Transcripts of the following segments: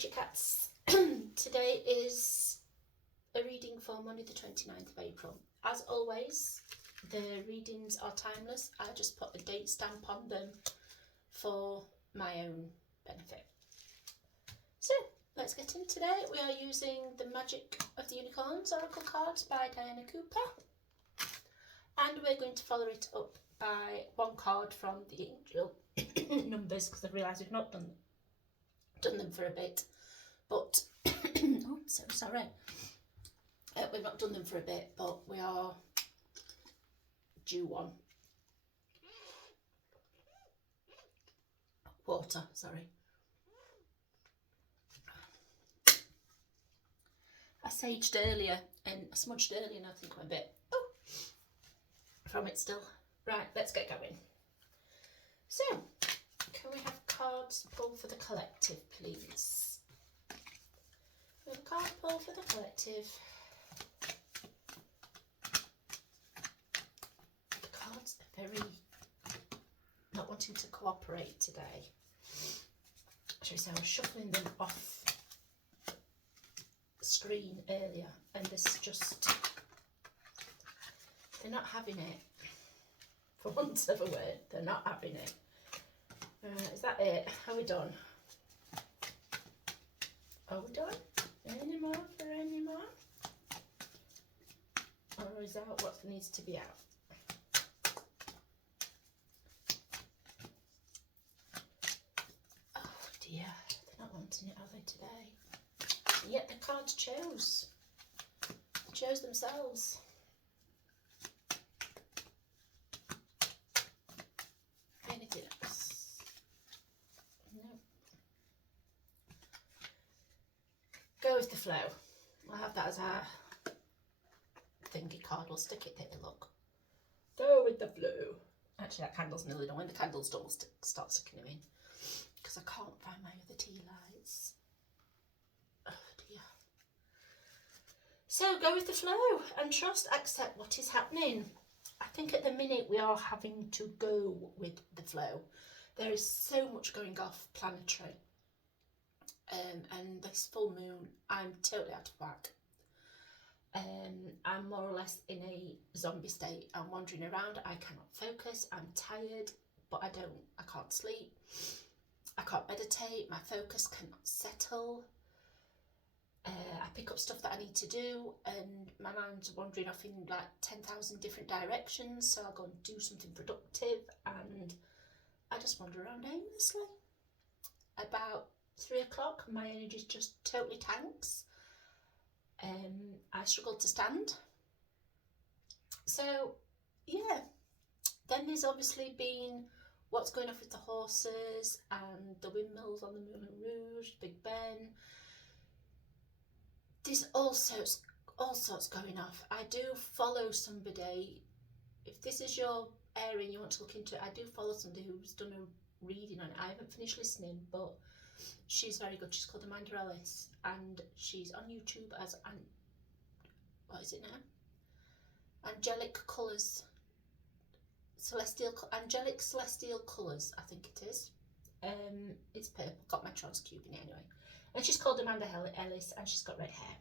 Witchy Cats. Today is a reading for Monday the 29th of April. As always, the readings are timeless. I just put a date stamp on them for my own benefit. So, let's get in today. We are using the Magic of the Unicorns Oracle cards by Diana Cooper. And we're going to follow it up by one card from the angel numbers, because I've realised we've not done them for a bit. But, oh, so sorry. We've not done them for a bit, but we are due one. Water, sorry. I saged earlier and I smudged earlier and I think I'm a bit from it still. Right, let's get going. So, can we have cards pulled for the collective, please? We have a card pull for the collective. The cards are very not wanting to cooperate today. Shall we say, I was shuffling them off the screen earlier and this just, they're not having it. For want of a word, they're not having it. Is that it? Are we done? Are we done? Any more for any more? Or is that what needs to be out? Oh dear, they're not wanting it, are they, today? Yet the cards chose. They chose themselves. Anything else? No. Go with the flow. I'll have that as our thingy card. We'll stick it there, look. Go with the flow. Actually, that candle's nearly done. When the candle's done, we'll start sticking them in. Because I can't find my other tea lights. Oh dear. So, go with the flow and trust, accept what is happening. I think at the minute we are having to go with the flow. There is so much going off planetary. And this full moon, I'm totally out of whack. I'm more or less in a zombie state. I'm wandering around. I cannot focus. I'm tired, but I can't sleep. I can't meditate. My focus cannot settle. I pick up stuff that I need to do and my mind's wandering off in like 10,000 different directions, so I'll go and do something productive and I just wander around aimlessly. About 3 o'clock my energy just totally tanks. I struggle to stand. So yeah, then there's obviously been what's going off with the horses and the windmills on the Moulin Rouge, Big Ben. There's all sorts going off. I do follow somebody. If this is your area and you want to look into it, I do follow somebody who's done a reading on it. I haven't finished listening, but she's very good. She's called Amanda Ellis, and she's on YouTube as what is it now? Angelic Colours, Angelic Celestial Colours, I think it is. It's purple. Got my transcube in it anyway. And she's called Amanda Ellis and she's got red hair.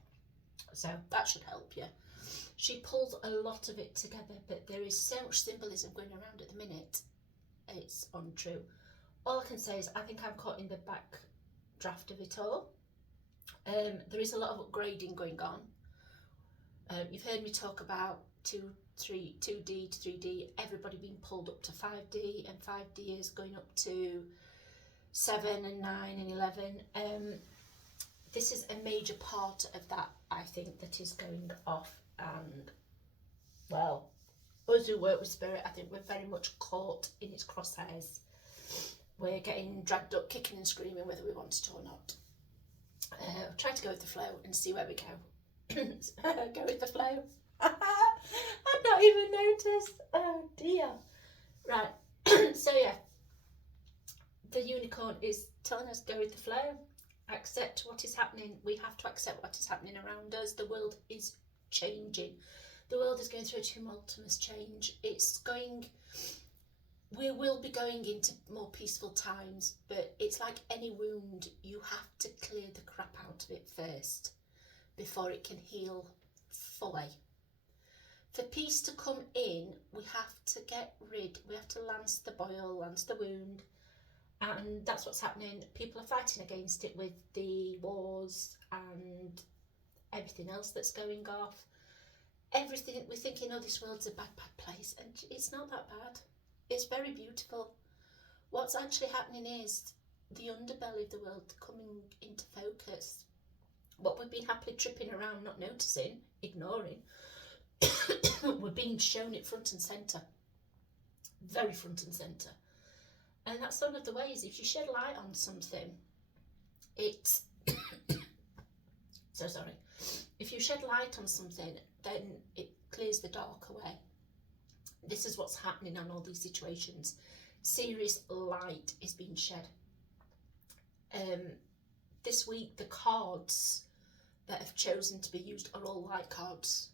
So that should help you. She pulls a lot of it together, but there is so much symbolism going around at the minute. It's untrue. All I can say is I think I'm caught in the back draft of it all. There is a lot of upgrading going on. You've heard me talk about 2D to 3D, everybody being pulled up to 5D, and 5D is going up to 7 and 9 and 11. This is a major part of that, I think, that is going off, and well, us who work with spirit, I think we're very much caught in its crosshairs. We're getting dragged up kicking and screaming whether we want it or not. Try to go with the flow and see where we go. Go with the flow. I've not even noticed. Oh dear. Right. So yeah, the unicorn is telling us go with the flow. Accept what is happening. We have to accept what is happening around us. The world is changing. The world is going through a tumultuous change. It's going we will be going into more peaceful times, but it's like any wound, you have to clear the crap out of it first before it can heal fully. For peace to come in, we have to get rid, we have to lance the boil, lance the wound, and that's what's happening. People are fighting against it with the wars and everything else that's going off. Everything, we're thinking, oh, this world's a bad, bad place, and it's not that bad. It's very beautiful. What's actually happening is the underbelly of the world coming into focus. What we've been happily tripping around, not noticing, ignoring, we're being shown it front and centre. Very front and centre. And that's one of the ways, if you shed light on something, it's... so sorry. If you shed light on something, then it clears the dark away. This is what's happening on all these situations. Serious light is being shed. This week, the cards that have chosen to be used are all light cards.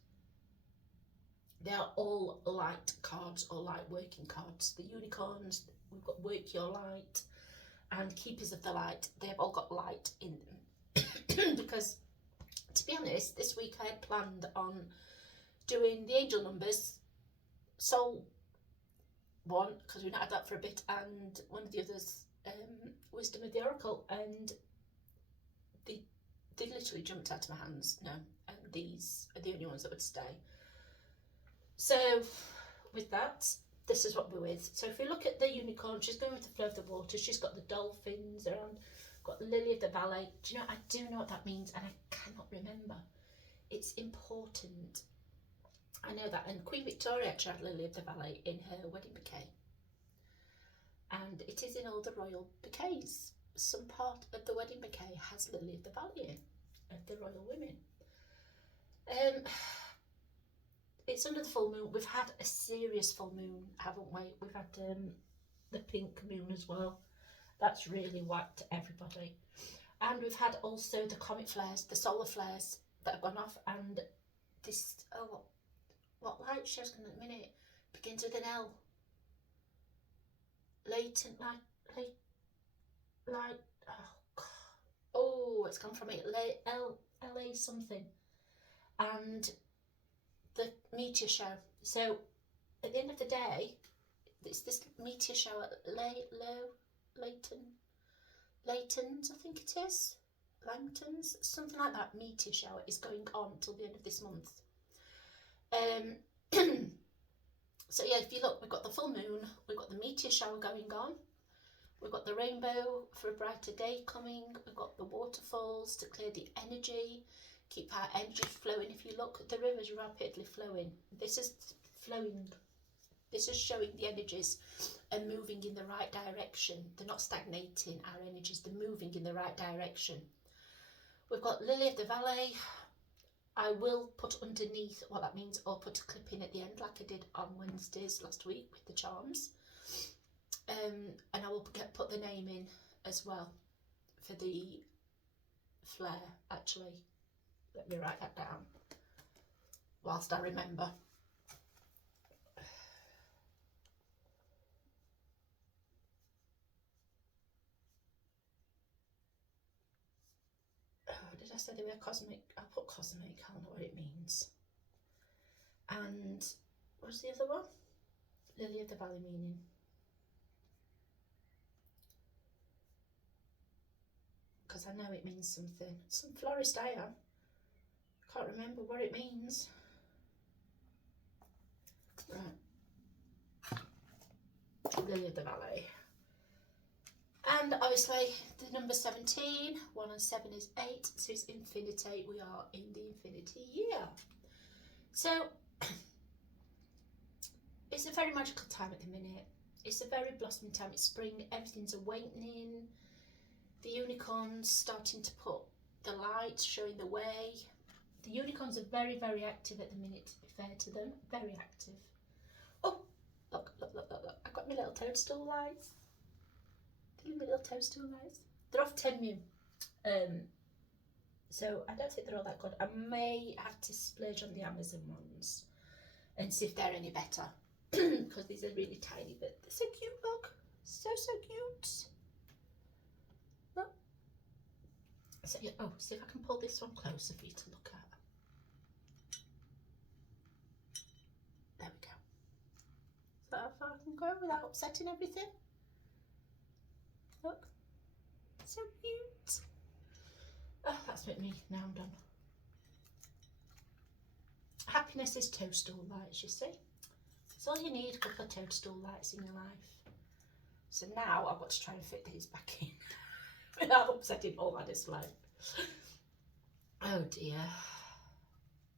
They are all light cards or light working cards. The unicorns, we've got Work Your Light, and Keepers of the Light. They've all got light in them. Because, to be honest, this week I had planned on doing the angel numbers, soul one, because we've not had that for a bit, and one of the others, wisdom of the oracle, and they literally jumped out of my hands. No, and these are the only ones that would stay. So with that, this is what we're with. So if we look at the unicorn, she's going with the flow of the water. She's got the dolphins around, got the lily of the valley. Do you know, I do know what that means, and I cannot remember. It's important. I know that. And Queen Victoria actually had lily of the valley in her wedding bouquet. And it is in all the royal bouquets. Some part of the wedding bouquet has lily of the valley in, of the royal women. It's under the full moon. We've had a serious full moon, haven't we? We've had the pink moon as well. That's really whacked everybody. And we've had also the comet flares, the solar flares that have gone off. And this, oh, what light show's going in a minute? Begins with an L. Latent light, oh God. Oh, it's gone from it, LA something. And the meteor show. So at the end of the day, it's this meteor show at Layton's, I think it is, Langton's, something like that. Meteor shower is going on till the end of this month. So yeah, if you look, we've got the full moon, we've got the meteor shower going on, we've got the rainbow for a brighter day coming, we've got the waterfalls to clear the energy, keep our energy flowing. If you look, the river's rapidly flowing. This is flowing. This is showing the energies are moving in the right direction. They're not stagnating, our energies, they're moving in the right direction. We've got Lily of the Valley. I will put underneath what that means, or put a clip in at the end like I did on Wednesdays last week with the charms. And I will put the name in as well for the flare, actually. Let me write that down whilst I remember. Did I say they were cosmic? I'll put cosmic, I don't know what it means. And what's the other one? Lily of the Valley meaning. Because I know it means something. Some florist I am. Can't remember what it means. Right. Lily of the Valley. And obviously the number 17, 1 and 7 is 8, so it's infinity. We are in the infinity year. So it's a very magical time at the minute. It's a very blossoming time. It's spring, everything's awakening. The unicorns starting to put the light, showing the way. The unicorns are very, very active at the minute, to be fair to them. Very active. Oh, look, look, look, look, look. I've got my little toadstool lights. My little toadstool lights. They're off 10 mu. So I don't think they're all that good. I may have to splurge on the Amazon ones and see if they're any better. because these are really tiny, but they're so cute, look. So cute. Look. So, yeah, oh, see if I can pull this one closer for you to look at. There we go. So how far I can go without upsetting everything. Look. So cute. Oh, that's with me. Now I'm done. Happiness is toadstool lights, you see. It's all you need, a couple of toadstool lights in your life. So now I've got to try and fit these back in without upsetting all Addis life. Oh dear.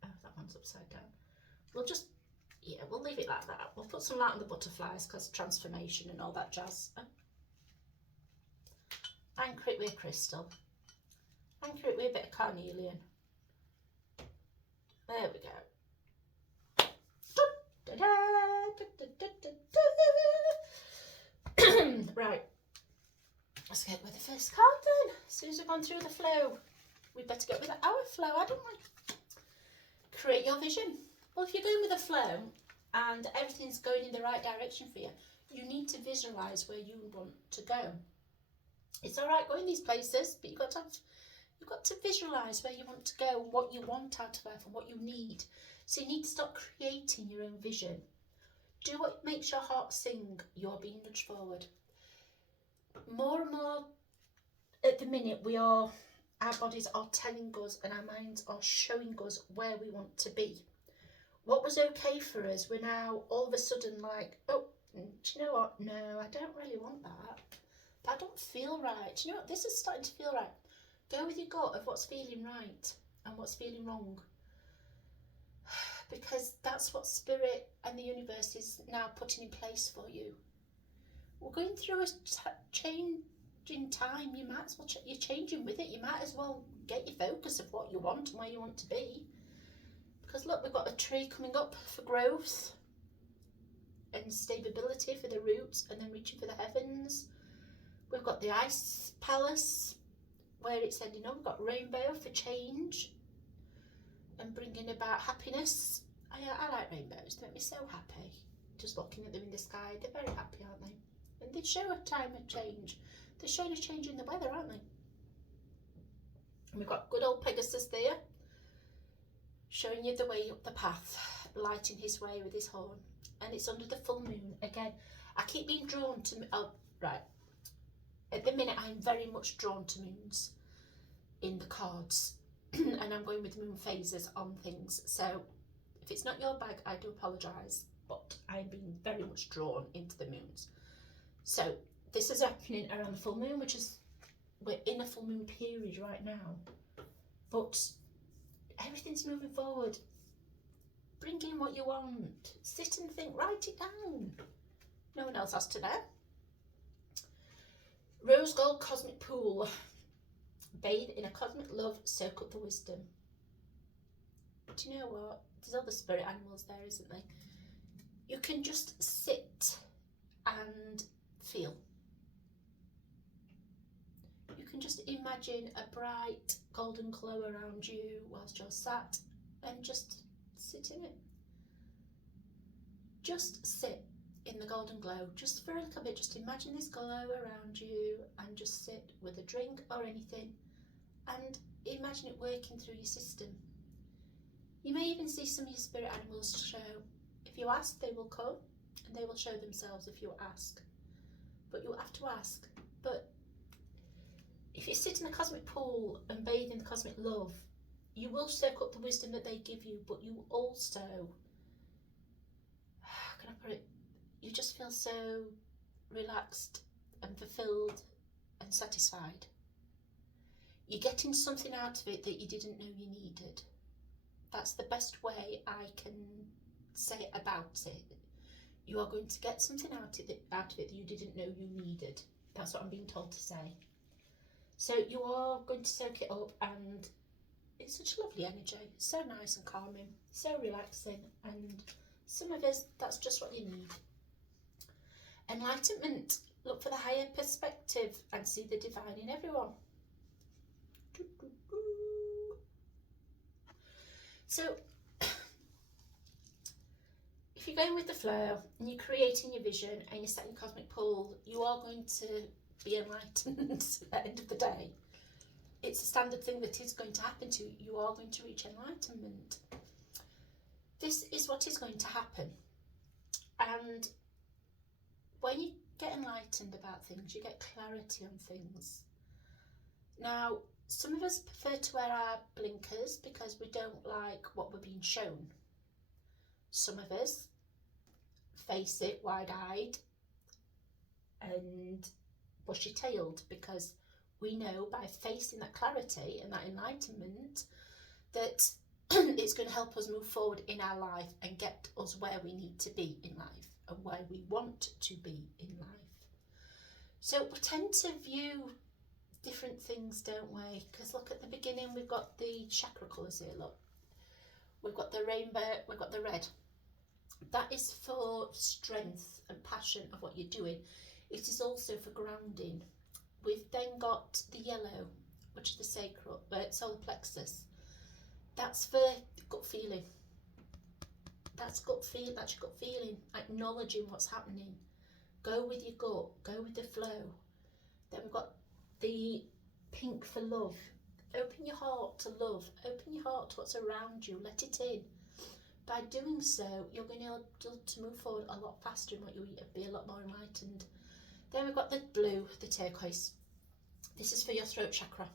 Oh, that one's upside down. We'll just, yeah, we'll leave it like that. We'll put some light on the butterflies because transformation and all that jazz. Oh. Anchor it with crystal. Anchor it with a bit of carnelian. There we go. Da -da, da -da, da -da, da. Right. Let's get with the first card then. As soon as we've gone through the flow, we better get with our flow, hadn't we? Create your vision. Well, if you're going with the flow and everything's going in the right direction for you, you need to visualise where you want to go. It's all right going these places, but you've got to visualise where you want to go, what you want out of life and what you need. So you need to start creating your own vision. Do what makes your heart sing. You're being nudged forward. More and more at the minute, our bodies are telling us and our minds are showing us where we want to be. What was okay for us, we're now all of a sudden like, oh, do you know what? No, I don't really want that. That don't feel right. Do you know what? This is starting to feel right. Go with your gut of what's feeling right and what's feeling wrong. Because that's what spirit and the universe is now putting in place for you. We're going through a change in time. You might as well, you're changing with it. You might as well get your focus of what you want and where you want to be. Because look, we've got a tree coming up for growth and stability for the roots and then reaching for the heavens. We've got the ice palace where it's ending up. We've got rainbow for change and bringing about happiness. I like rainbows. They make me so happy. Just looking at them in the sky. They're very happy, aren't they? And they show a time of change. They're showing a change in the weather, aren't they? And we've got good old Pegasus there, showing you the way up the path, lighting his way with his horn. And it's under the full moon. Again, I keep being drawn to, oh, right. At the minute, I'm very much drawn to moons in the cards. And I'm going with moon phases on things. So if it's not your bag, I do apologise. But I'm being very much drawn into the moons. So this is happening around the full moon, which is, we're in a full moon period right now. But everything's moving forward. Bring in what you want. Sit and think, write it down. No one else has to know. Rose gold cosmic pool. Bathe in a cosmic love, soak up the wisdom. Do you know what? There's other spirit animals there, isn't there? You can just sit and feel. You can just imagine a bright golden glow around you whilst you're sat and just sit in it. Just sit in the golden glow, just for a little bit. Just imagine this glow around you and just sit with a drink or anything and imagine it working through your system. You may even see some of your spirit animals show. If you ask, they will come and they will show themselves if you ask. But you have to ask. But if you sit in the cosmic pool and bathe in the cosmic love, you will soak up the wisdom that they give you, but you also, how can I put it? You just feel so relaxed and fulfilled and satisfied. You're getting something out of it that you didn't know you needed. That's the best way I can say about it. You are going to get something out of it that you didn't know you needed. That's what I'm being told to say. So you are going to soak it up, and it's such a lovely energy. So nice and calming, so relaxing, and some of us, that's just what you need. Enlightenment. Look for the higher perspective and see the divine in everyone. So if you're going with the flow and you're creating your vision and you're setting cosmic pull, you are going to be enlightened at the end of the day. It's a standard thing that is going to happen to you. You are going to reach enlightenment. This is what is going to happen. And when you get enlightened about things, you get clarity on things. Now, some of us prefer to wear our blinkers because we don't like what we're being shown. Some of us face it wide-eyed and bushy-tailed because we know by facing that clarity and that enlightenment that it's going to help us move forward in our life and get us where we need to be in life and where we want to be in life. So we tend to view different things, don't we? Because look, at the beginning we've got the chakra colours here, look. We've got the rainbow, we've got the red. That is for strength and passion of what you're doing. It is also for grounding. We've then got the yellow, which is the sacral, solar plexus. That's for gut feeling. That's gut feel. That's your gut feeling. Acknowledging what's happening. Go with your gut. Go with the flow. Then we've got the pink for love. Open your heart to love. Open your heart to what's around you. Let it in. By doing so, you're going to be able to move forward a lot faster and you'll be a lot more enlightened. Then we've got the blue, the turquoise. This is for your throat chakra.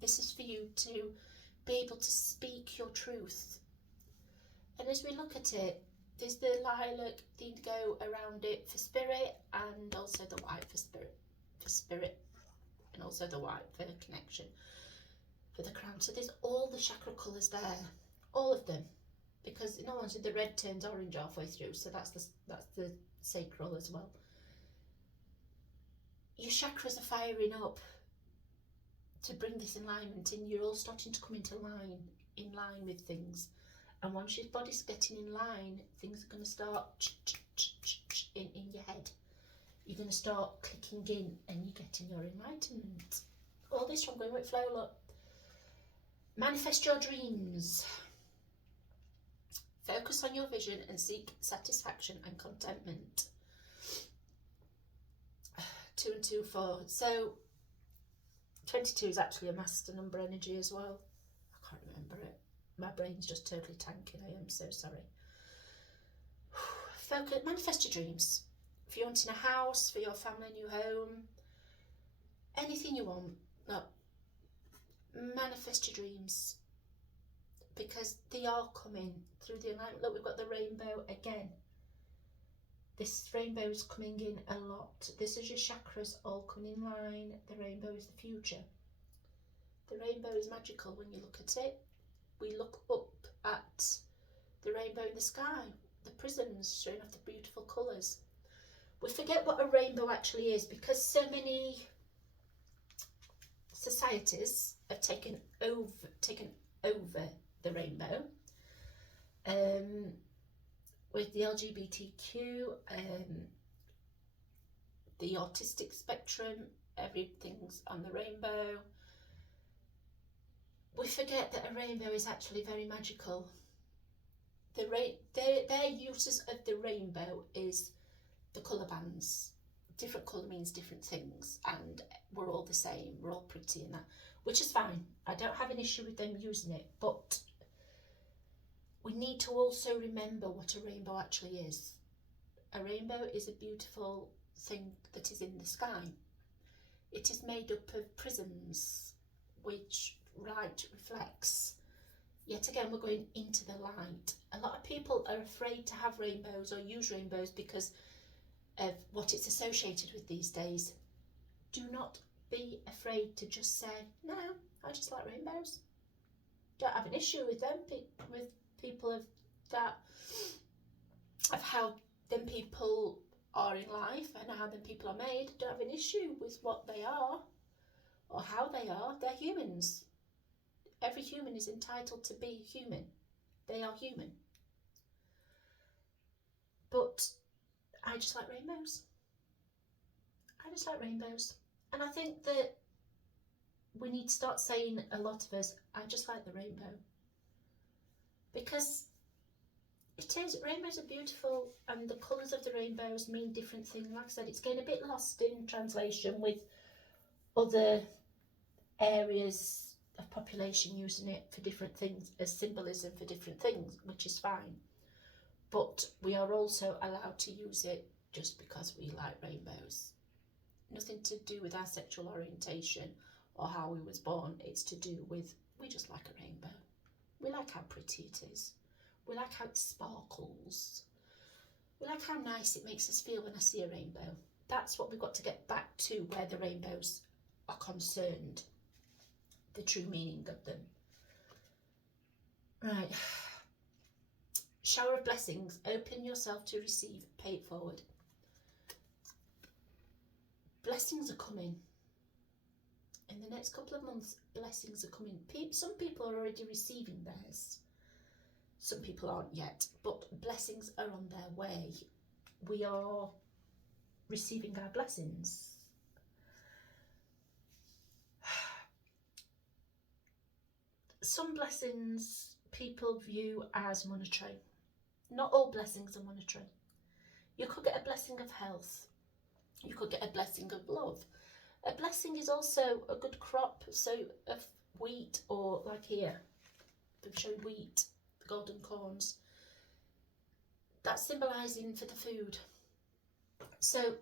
This is for you to be able to speak your truth. And as we look at it, there's the lilac, the indigo around it for spirit, and also the white for spirit, and also the white for connection, for the crown. So there's all the chakra colours there, all of them, because in all honesty, the red turns orange halfway through, so that's the sacral as well. Your chakras are firing up to bring this alignment in. You're all starting to come into in line with things. And once your body's getting in line, things are going to start in your head. You're going to start clicking in and you're getting your enlightenment. All this from going with flow, look. Manifest your dreams. Focus on your vision and seek satisfaction and contentment. 2 and 2, 4. So 22 is actually a master number energy as well. I can't remember it. My brain's just totally tanking. I am so sorry. Focus, manifest your dreams. If you're wanting a house for your family, a new home, anything you want, no, manifest your dreams, because they are coming through the alignment. Look, we've got the rainbow again. This rainbow is coming in a lot. This is your chakras all coming in line. The rainbow is the future. The rainbow is magical when you look at it. We look up at the rainbow in the sky, the prisms showing off the beautiful colours. We forget what a rainbow actually is because so many societies have taken over the rainbow. With the LGBTQ, the autistic spectrum, everything's on the rainbow. We forget that a rainbow is actually very magical. Their uses of the rainbow is the colour bands. Different colour means different things, and we're all the same, we're all pretty and that, which is fine. I don't have an issue with them using it, but we need to also remember what a rainbow actually is. A rainbow is a beautiful thing that is in the sky. It is made up of prisms which light reflects. Yet again, we're going into the light. A lot of people are afraid to have rainbows or use rainbows because of what it's associated with these days. Do not be afraid to just say, no, I just like rainbows. Don't have an issue with them, with people of that, of how them people are in life and how them people are made. Don't have an issue with what they are or how they are. They're humans. Every human is entitled to be human. They are human. But I just like rainbows. I just like rainbows. And I think that we need to start saying, a lot of us, I just like the rainbow. Because It is. Rainbows are beautiful, and the colours of the rainbows mean different things. Like I said, it's getting a bit lost in translation with other areas of population using it for different things as symbolism for different things, which is fine. But we are also allowed to use it just because we like rainbows. Nothing to do with our sexual orientation or how we was born. It's to do with, we just like a rainbow. We like how pretty it is. We like how it sparkles. We like how nice it makes us feel when I see a rainbow. That's what we've got to get back to, where the rainbows are concerned. The true meaning of them. Right. Shower of blessings. Open yourself to receive. Pay it forward. Blessings are coming. In the next couple of months, blessings are coming. Some people are already receiving theirs. Some people aren't yet, but blessings are on their way. We are receiving our blessings. Some blessings people view as monetary. Not all blessings are monetary. You could get a blessing of health. You could get a blessing of love. A blessing is also a good crop, so of wheat, or like here, they've shown wheat, the golden corns. That's symbolising for the food. So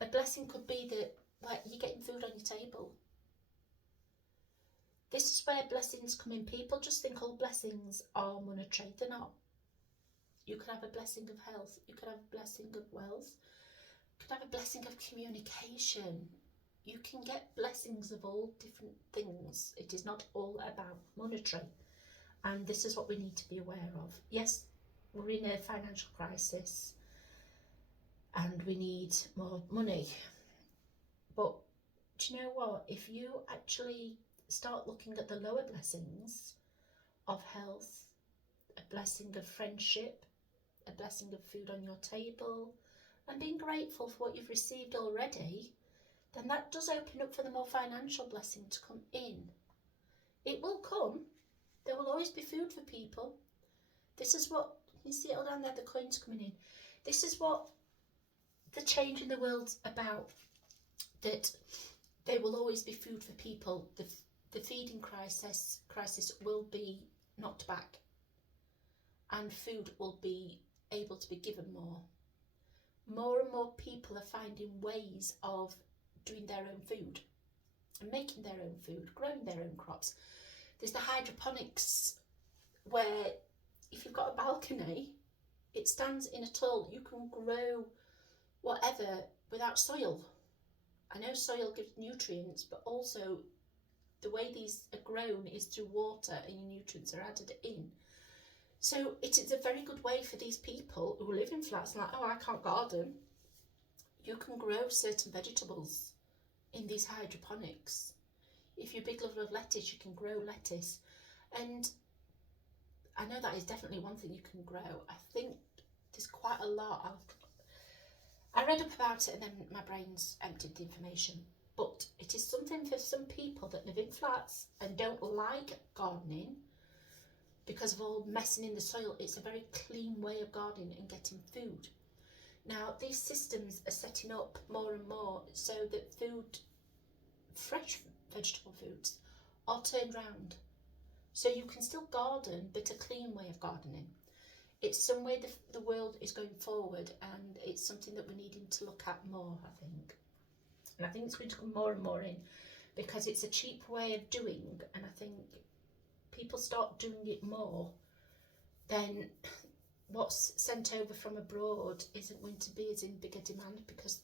a blessing could be that, like, you're getting food on your table. This is where blessings come in. People just think all blessings are monetary. They're not. You could have a blessing of health. You could have a blessing of wealth. You could have a blessing of communication. You can get blessings of all different things. It is not all about monetary. And this is what we need to be aware of. Yes, we're in a financial crisis and we need more money. But do you know what? If you actually start looking at the lower blessings of health, a blessing of friendship, a blessing of food on your table, and being grateful for what you've received already, then that does open up for the more financial blessing to come in. It will come. There will always be food for people. This is what, you see it all down there, the coins coming in. This is what the change in the world's about, that there will always be food for people. The feeding crisis will be knocked back, and food will be able to be given more. More and more people are finding ways of doing their own food and making their own food, growing their own crops. There's the hydroponics, where if you've got a balcony, it stands in a tulle. You can grow whatever without soil. I know soil gives nutrients, but also the way these are grown is through water, and your nutrients are added in. So it is a very good way for these people who live in flats, like, oh, I can't garden. You can grow certain vegetables in these hydroponics. If you're a big lover of lettuce, you can grow lettuce. And I know that is definitely one thing you can grow. I think there's quite a lot. I read up about it and then my brain's emptied the information. But it is something for some people that live in flats and don't like gardening because of all messing in the soil. It's a very clean way of gardening and getting food. Now, these systems are setting up more and more so that food, fresh vegetable foods, are turned round. So you can still garden, but a clean way of gardening. It's some way the world is going forward, and it's something that we're needing to look at more, I think. And I think it's going to come more and more in, because it's a cheap way of doing, and I think people start doing it more, then what's sent over from abroad isn't going to be as in bigger demand, because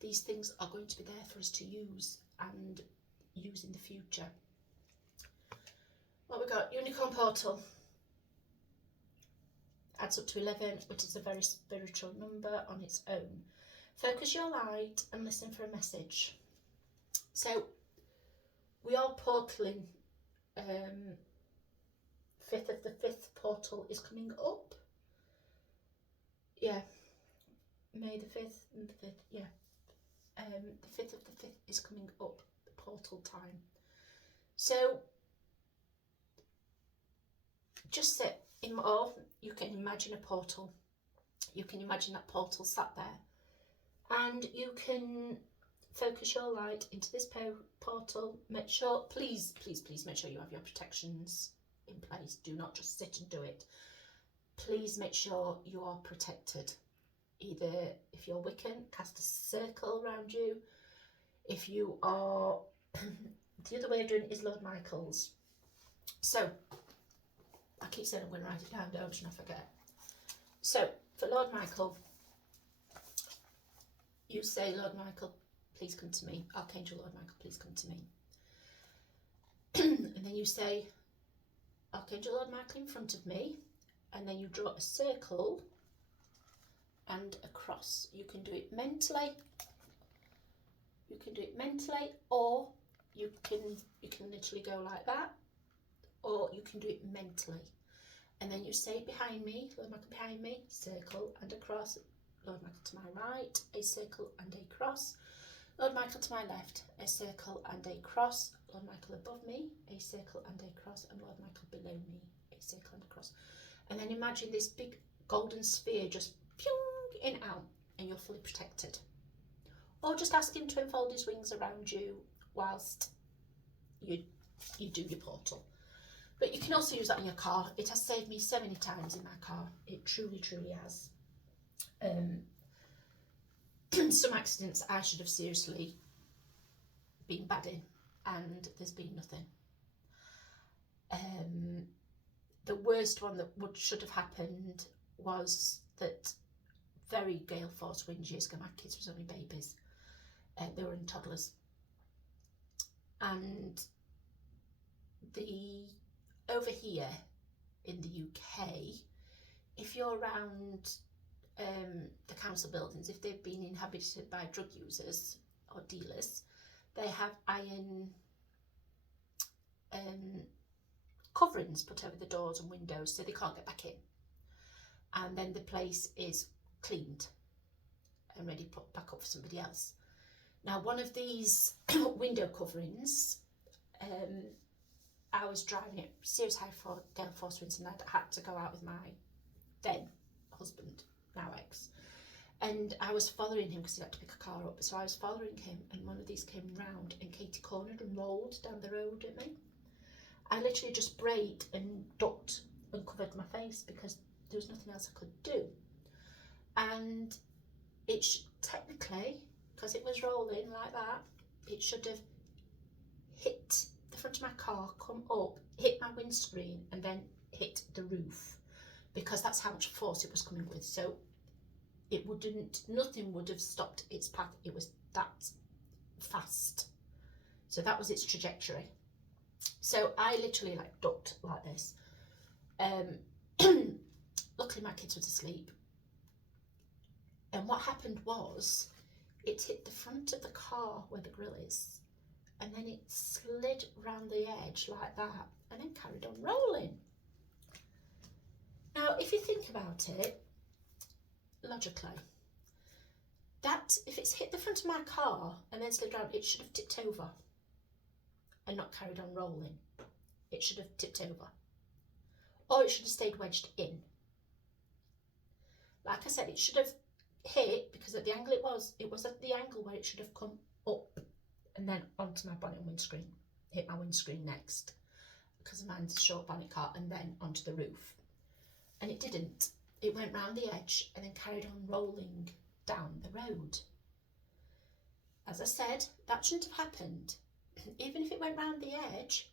these things are going to be there for us to use and use in the future. What we got? Unicorn portal. Adds up to 11, which is a very spiritual number on its own. Focus your light and listen for a message. So we are portaling. 5th of the 5th portal is coming up. Yeah, May the 5th and the 5th, yeah. The 5th of the 5th is coming up, portal time. So just sit or you can imagine a portal. You can imagine that portal sat there, and you can focus your light into this portal. Make sure, please make sure you have your protections in place. Do not just sit and do it. Please make sure you are protected. Either if you're Wiccan, cast a circle around you. If you are, the other way of doing it is Lord Michael's. So, I keep saying I'm going to write it down, don't I forget. So, for Lord Michael, you say, Lord Michael, please come to me. Archangel Lord Michael, please come to me. And then you say, Archangel Lord Michael in front of me. And then you draw a circle and a cross. You can do it mentally. You can do it mentally, or you can literally go like that, or you can do it mentally. And then you say behind me, Lord Michael behind me, circle and a cross. Lord Michael to my right, a circle and a cross. Lord Michael to my left, a circle and a cross. Lord Michael above me, a circle and a cross. And Lord Michael below me, a circle and a cross. And then imagine this big golden sphere just pyong, in out, and you're fully protected. Or just ask him to unfold his wings around you whilst you do your portal. But you can also use that in your car. It has saved me so many times in my car. It truly has. Some accidents I should have seriously been bad in, and there's been nothing. The worst one that should have happened was that very gale force winds years ago. My kids was only babies. They were in toddlers. And over here in the UK, if you're around the council buildings, if they've been inhabited by drug users or dealers, they have iron coverings put over the doors and windows so they can't get back in. And then the place is cleaned and ready to put back up for somebody else. Now, one of these window coverings, I was driving it, serious gale force winds, and I had to go out with my then husband, now ex, and I was following him because he had to pick a car up. So I was following him, and one of these came round, and Katie cornered and rolled down the road at me. I literally just braked and ducked and covered my face because there was nothing else I could do. And it technically, because it was rolling like that, it should have hit the front of my car, come up, hit my windscreen, and then hit the roof, because that's how much force it was coming with. So nothing would have stopped its path. It was that fast. So that was its trajectory. So I literally ducked like this. Luckily my kids were asleep. And what happened was, it hit the front of the car where the grill is, and then it slid round the edge like that, and then carried on rolling. Now, if you think about it, logically, that if it's hit the front of my car and then slid round, it should have tipped over and not carried on rolling. It should have tipped over. Or it should have stayed wedged in. Like I said, it should have hit, because at the angle it was at the angle where it should have come up and then onto my bonnet and windscreen. Hit my windscreen next, because mine's a short bonnet car, and then onto the roof. And it didn't. It went round the edge and then carried on rolling down the road. As I said, that shouldn't have happened. Even if it went round the edge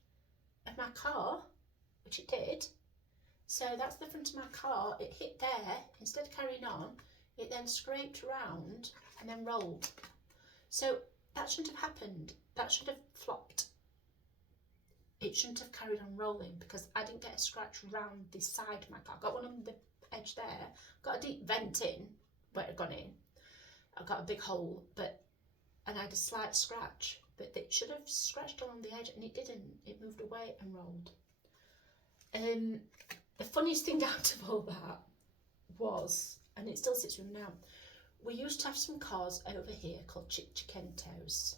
of my car, which it did, so that's the front of my car, it hit there, instead of carrying on, it then scraped round and then rolled. So that shouldn't have happened. That should have flopped. It shouldn't have carried on rolling, because I didn't get a scratch round the side of my car. I got one on the edge there, got a deep vent in where it had gone in. I got a big hole, and I had a slight scratch, but it should have scratched along the edge, and it didn't. It moved away and rolled. The funniest thing out of all that was, and it still sits with me now, we used to have some cars over here called Chicentos.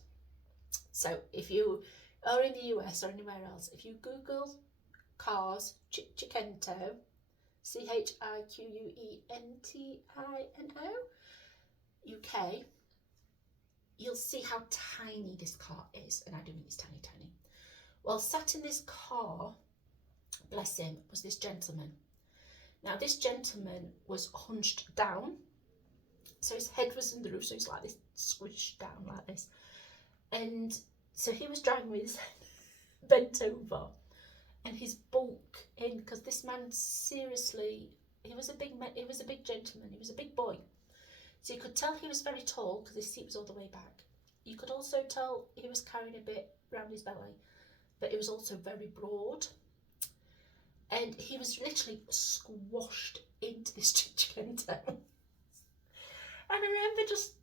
So if you are in the US or anywhere else, if you Google cars Chicento, CHIQUENTINO, UK, you'll see how tiny this car is, and I do mean it's tiny, tiny. Well, sat in this car, bless him, was this gentleman. Now, this gentleman was hunched down, so his head was in the roof, so he's like this, squished down like this. And so he was driving with his head bent over, and his bulk in, because this man, seriously, he was a big gentleman, he was a big boy. So you could tell he was very tall because his seat was all the way back. You could also tell he was carrying a bit round his belly, but it was also very broad. And he was literally squashed into this Cinquecento. And I remember just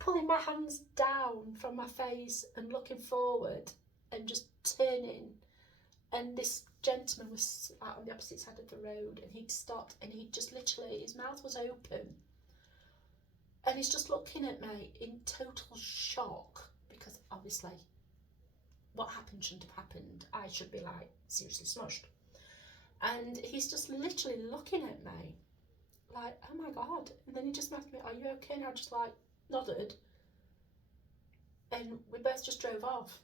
pulling my hands down from my face and looking forward and just turning. And this gentleman was out on the opposite side of the road, and he'd stopped, and he just literally, his mouth was open. And he's just looking at me in total shock, because obviously what happened shouldn't have happened. I should be like seriously smushed. And he's just literally looking at me like, oh my God. And then he just asked me, are you okay? And I just like nodded. And we both just drove off.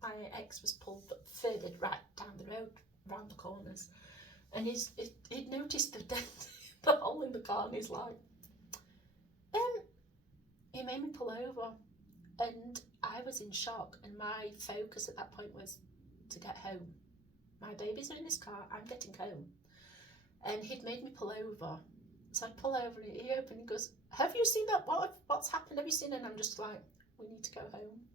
My ex was pulled further right down the road, round the corners. And he'd noticed the hole in the car, and he's like, he made me pull over. And I was in shock, and my focus at that point was to get home. My babies are in this car, I'm getting home. And he'd made me pull over. So I'd pull over, and he opened, and he goes, have you seen that? What's happened? Have you seen it? And I'm just like, we need to go home.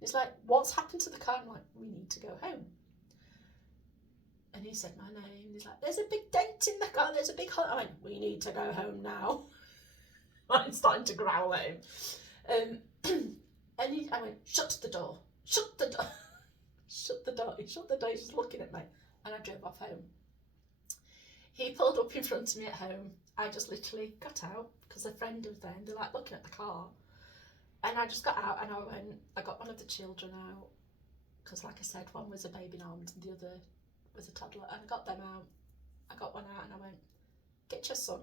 He's like, what's happened to the car? I'm like, we need to go home. And he said my name. He's like, there's a big dent in the car, there's a big hole. I went, we need to go home now. I'm starting to growl at him. And I went, shut the door, shut the door, shut the door. He shut the door, he's just looking at me. And I drove off home. He pulled up in front of me at home. I just literally got out, because a friend was there, and they're like looking at the car. And I just got out, and I got one of the children out, because like I said, one was a baby in arms and the other was a toddler, and I got them out. I got one out, and I went, get your son.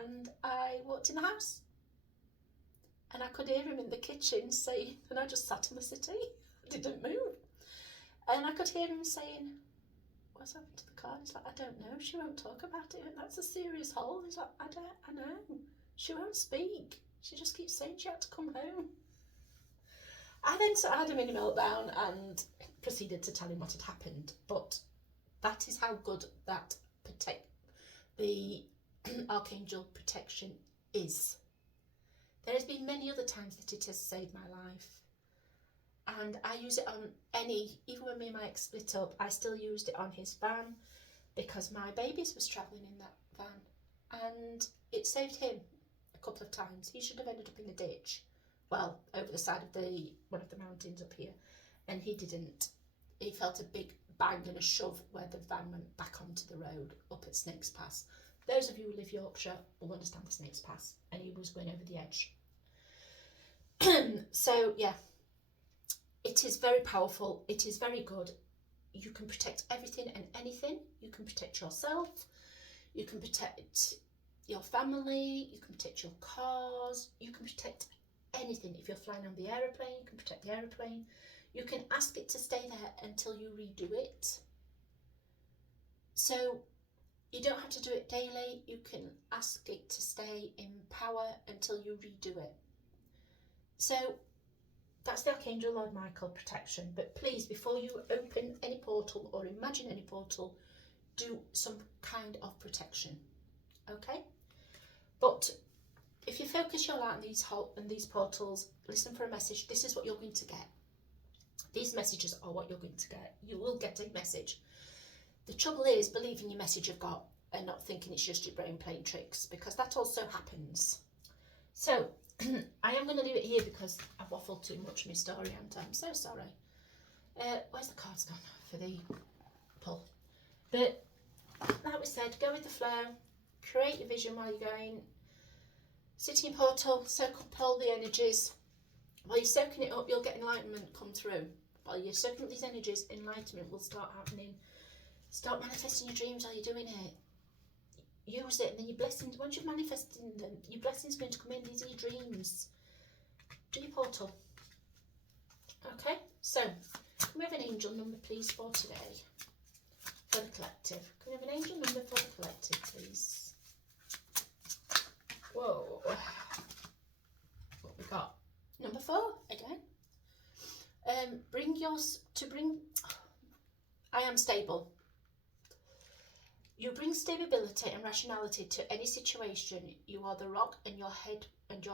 And I walked in the house, and I could hear him in the kitchen saying, and I just sat in the settee, I didn't move. And I could hear him saying, what's happened to the car? And he's like, I don't know, she won't talk about it, and that's a serious hole. He's like, I know, she won't speak. She just keeps saying she had to come home. I then had a mini meltdown and proceeded to tell him what had happened. But that is how good that the Archangel protection is. There has been many other times that it has saved my life. And I use it on even when me and my ex split up, I still used it on his van, because my babies was travelling in that van. And it saved him a couple of times. He should have ended up in a ditch, well, over the side of one of the mountains up here, and he didn't. He felt a big bang and a shove where the van went back onto the road up at Snakes Pass. Those of you who live Yorkshire will understand the Snakes Pass, and he was going over the edge. So yeah, it is very powerful, it is very good. You can protect everything and anything. You can protect yourself, you can protect your family, you can protect your cars, you can protect anything. If you're flying on the aeroplane, you can protect the aeroplane. You can ask it to stay there until you redo it. So you don't have to do it daily. You can ask it to stay in power until you redo it. So that's the Archangel Lord Michael protection. But please, before you open any portal or imagine any portal, do some kind of protection. Okay? But if you focus your light on these portals, listen for a message. This is what you're going to get. These messages are what you're going to get. You will get a message. The trouble is believing your message you've got and not thinking it's just your brain playing tricks, because that also happens. So I am going to leave it here because I've waffled too much in my story, haven't I? I'm so sorry. Where's the cards gone for the pull? But like we said, go with the flow, create your vision while you're going, sit in your portal, soak up all the energies. While you're soaking it up, you'll get enlightenment come through. while you're soaking up these energies, enlightenment will start happening. Start manifesting your dreams while you're doing it. Use it, and then your blessings, once you've manifested them, your blessings are going to come in. These are your dreams. Do your portal. Okay, so can we have an angel number, please, for today? For the collective. Can we have an angel number for the collective, please? Whoa. What we got? Number 4 again. I am stable. You bring stability and rationality to any situation. You are the rock, and your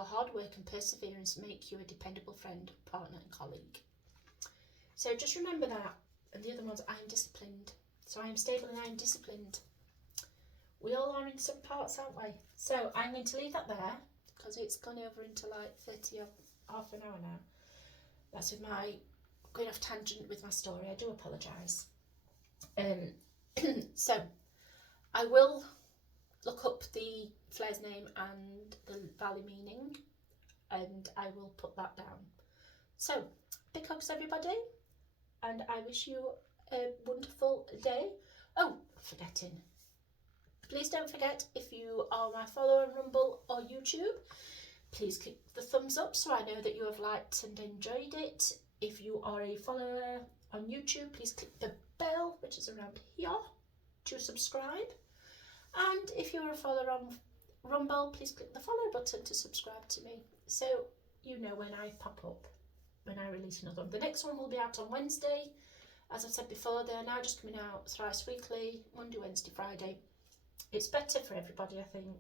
hard work and perseverance make you a dependable friend, partner and colleague. So just remember that. And the other ones, I am disciplined. So I am stable and I am disciplined. We all are in some parts, aren't we? So I'm going to leave that there because it's gone over into like 30 or half an hour now. That's with my going off tangent with my story. I do apologise. So I will look up the flare's name and the valley meaning, and I will put that down. So big hugs, everybody, and I wish you a wonderful day. Oh, forgetting. Please don't forget, if you are my follower on Rumble or YouTube, please click the thumbs up so I know that you have liked and enjoyed it. If you are a follower on YouTube, please click the bell, which is around here, to subscribe. And if you're a follower on Rumble, please click the follow button to subscribe to me, so you know when I pop up, when I release another one. The next one will be out on Wednesday. As I've said before, they are now just coming out thrice weekly, Monday, Wednesday, Friday. It's better for everybody, I think.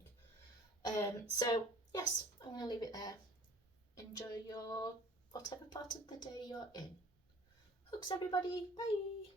So yes, I'm going to leave it there. Enjoy your whatever part of the day you're in. Hugs, everybody. Bye.